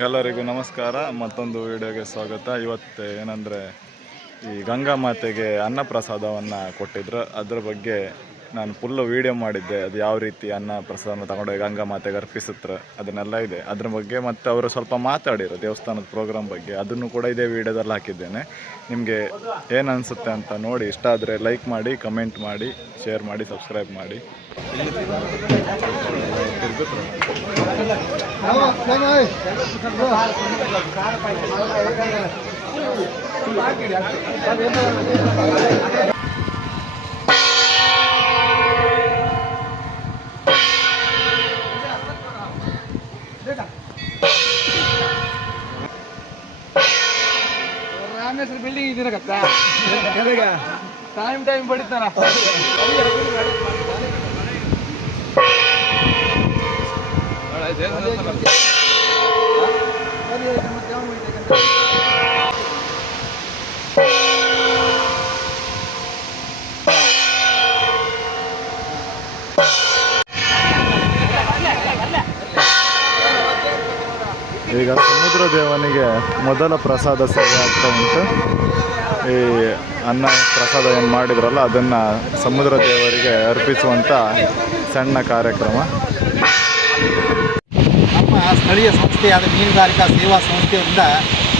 ಎಲ್ಲರಿಗೂ ನಮಸ್ಕಾರ. ಮತ್ತೊಂದು ವಿಡಿಯೋಗೆ ಸ್ವಾಗತ. ಇವತ್ತು ಏನಂದರೆ ಈ ಗಂಗಾ ಮಾತೆಗೆ ಅನ್ನಪ್ರಸಾದವನ್ನು ಕೊಟ್ಟಿದ್ರು. ಅದ್ರ ಬಗ್ಗೆ ನಾನು ಫುಲ್ಲು ವೀಡಿಯೋ ಮಾಡಿದ್ದೆ, ಅದು ಯಾವ ರೀತಿ ಅನ್ನ ಪ್ರಸಾದನ ತಗೊಂಡೋಗಿ ಗಂಗಾ ಮಾತೆಗೆ ಅರ್ಪಿಸುತ್ತಾರೆ ಅದನ್ನೆಲ್ಲ ಇದೆ. ಅದ್ರ ಬಗ್ಗೆ ಮತ್ತು ಅವರು ಸ್ವಲ್ಪ ಮಾತಾಡಿರು ದೇವಸ್ಥಾನದ ಪ್ರೋಗ್ರಾಮ್ ಬಗ್ಗೆ. ಅದನ್ನು ಕೂಡ ಇದೇ ವಿಡಿಯೋದಲ್ಲಿ ಹಾಕಿದ್ದೇನೆ. ನಿಮಗೆ ಏನು ಅನಿಸುತ್ತೆ ಅಂತ ನೋಡಿ, ಇಷ್ಟ ಆದರೆ ಲೈಕ್ ಮಾಡಿ ಕಮೆಂಟ್ ಮಾಡಿ ಶೇರ್ ಮಾಡಿ ಸಬ್ಸ್ಕ್ರೈಬ್ ಮಾಡಿ. ರಾಮೇಶ್ವರ ಬಿಲ್ಡಿಂಗ್ ಇದೀರಕತ್ತ ಟೈಮ್ ಟೈಮ್ ಬಡಿತಾನ. ಈಗ ಸಮುದ್ರ ದೇವನಿಗೆ ಮೊದಲ ಪ್ರಸಾದ ಸೇವೆ ಆಗ್ತಾ ಉಂಟು. ಈ ಅನ್ನ ಪ್ರಸಾದ ಏನು ಮಾಡಿದ್ರಲ್ಲ, ಅದನ್ನು ಸಮುದ್ರ ದೇವರಿಗೆ ಅರ್ಪಿಸುವಂಥ ಸಣ್ಣ ಕಾರ್ಯಕ್ರಮ. ನಮ್ಮ ಸ್ಥಳೀಯ ಸಂಸ್ಥೆಯಾದ ಮೀನುಗಾರಿಕಾ ಸೇವಾ ಸಂಸ್ಥೆಯಿಂದ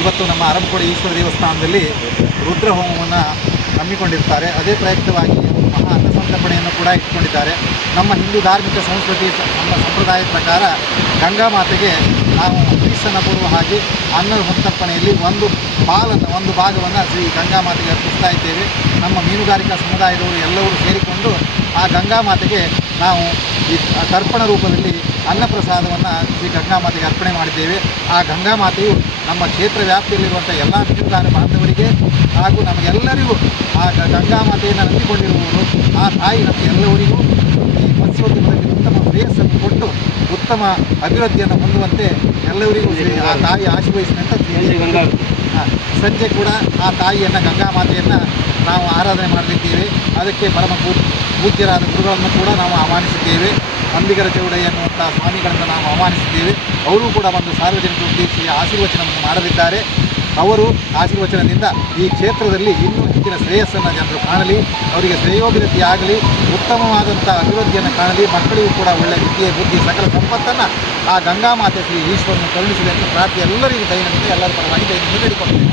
ಇವತ್ತು ನಮ್ಮ ಅರಮಕೋಡಿ ಈಶ್ವರ ದೇವಸ್ಥಾನದಲ್ಲಿ ರುದ್ರ ಹೋಮವನ್ನು ಹಮ್ಮಿಕೊಂಡಿರ್ತಾರೆ. ಅದೇ ಪ್ರಯುಕ್ತವಾಗಿ ಮಹಾ ಅನ್ನ ಸಂತರ್ಪಣೆಯನ್ನು ಕೂಡ ಇಟ್ಕೊಂಡಿದ್ದಾರೆ ನಮ್ಮ ಹಿಂದೂ ಧಾರ್ಮಿಕ ಸಂಸ್ಕೃತಿ ನಮ್ಮ ಸಂಪ್ರದಾಯದ ಪ್ರಕಾರ ಗಂಗಾ ಮಾತೆಗೆ ನಾವು ವೀಸನ್ನು ಪೂರ್ವ ಹಾಗೆ ಅನ್ನ ಸಂತರ್ಪಣೆಯಲ್ಲಿ ಒಂದು ಪಾಲನ್ನು, ಒಂದು ಭಾಗವನ್ನು ಶ್ರೀ ಗಂಗಾ ಮಾತೆಗೆ ಅರ್ಪಿಸ್ತಾ ಇದ್ದೇವೆ. ನಮ್ಮ ಮೀನುಗಾರಿಕಾ ಸಮುದಾಯದವರು ಎಲ್ಲರೂ ಸೇರಿಕೊಂಡು ಆ ಗಂಗಾ ಮಾತೆಗೆ ನಾವು ಈ ತರ್ಪಣ ರೂಪದಲ್ಲಿ ಅನ್ನಪ್ರಸಾದವನ್ನು ಶ್ರೀ ಗಂಗಾಮಾತೆಗೆ ಅರ್ಪಣೆ ಮಾಡಿದ್ದೇವೆ. ಆ ಗಂಗಾ ಮಾತೆಯು ನಮ್ಮ ಕ್ಷೇತ್ರ ವ್ಯಾಪ್ತಿಯಲ್ಲಿರುವಂಥ ಎಲ್ಲ ಮೀನುಗಾರ ಬಾಂಧವರಿಗೆ ಹಾಗೂ ನಮಗೆಲ್ಲರಿಗೂ ಆ ಗಂಗಾಮಾತೆಯನ್ನು ಗಂಗಾ ಮಾತೆಯನ್ನು ನಂಬಿಕೊಂಡಿರುವವರು ಆ ತಾಯಿ ನಮಗೆಲ್ಲವರಿಗೂ ಈ ಮತ್ಸ್ಯೋದ್ಯಮದಲ್ಲಿ ಉತ್ತಮ ಶ್ರೇಯಸ್ಸನ್ನು ಕೊಟ್ಟು ಉತ್ತಮ ಅಭಿವೃದ್ಧಿಯನ್ನು ಹೊಂದುವಂತೆ ಎಲ್ಲರಿಗೂ ಆ ತಾಯಿ ಆಶೀರ್ವಹಿಸಿದಂತ ಸಂಜೆ ಕೂಡ ಆ ತಾಯಿಯನ್ನು ಗಂಗಾ ಮಾತೆಯನ್ನು ನಾವು ಆರಾಧನೆ ಮಾಡಲಿದ್ದೇವೆ. ಅದಕ್ಕೆ ಪರಮ ಪೂಜ್ಯರಾದ ಗುರುಗಳನ್ನು ಕೂಡ ನಾವು ಆಹ್ವಾನಿಸಿದ್ದೇವೆ. ಅಂಬಿಗರ ಚೌಡಯ್ಯ ಎನ್ನುವಂಥ ಸ್ವಾಮಿಗಳನ್ನು ನಾವು ಆಹ್ವಾನಿಸಿದ್ದೇವೆ. ಅವರು ಕೂಡ ಒಂದು ಸಾರ್ವಜನಿಕ ಉದ್ದೇಶಿ ಆಶೀರ್ವಚನವನ್ನು ಮಾಡಲಿದ್ದಾರೆ. ಅವರು ಆಶೀರ್ವಚನದಿಂದ ಈ ಕ್ಷೇತ್ರದಲ್ಲಿ ಇನ್ನೂ ಹೆಚ್ಚಿನ ಶ್ರೇಯಸ್ಸನ್ನು ಜನರು ಕಾಣಲಿ, ಅವರಿಗೆ ಶ್ರೇಯೋಭಿವೃದ್ಧಿ ಆಗಲಿ, ಉತ್ತಮವಾದಂಥ ಅಭಿವೃದ್ಧಿಯನ್ನು ಕಾಣಲಿ, ಮಕ್ಕಳಿಗೂ ಕೂಡ ಒಳ್ಳೆಯ ವಿದ್ಯೆ ಬುದ್ಧಿ, ಸಕಲ ಸಂಪತ್ತನ್ನು ಆ ಗಂಗಾ ಮಾತೆ ಶ್ರೀ ಈಶ್ವರನ್ನು ಕರುಣಿಸಿದೆ ಅಂತ ಪ್ರಾರ್ಥಿ ಎಲ್ಲರಿಗೂ ದೈನಂತೆ ಎಲ್ಲರ ಪರವಾಗಿ ದಯನಂತೆ ಬೇಡಿಕೊಳ್ತೇನೆ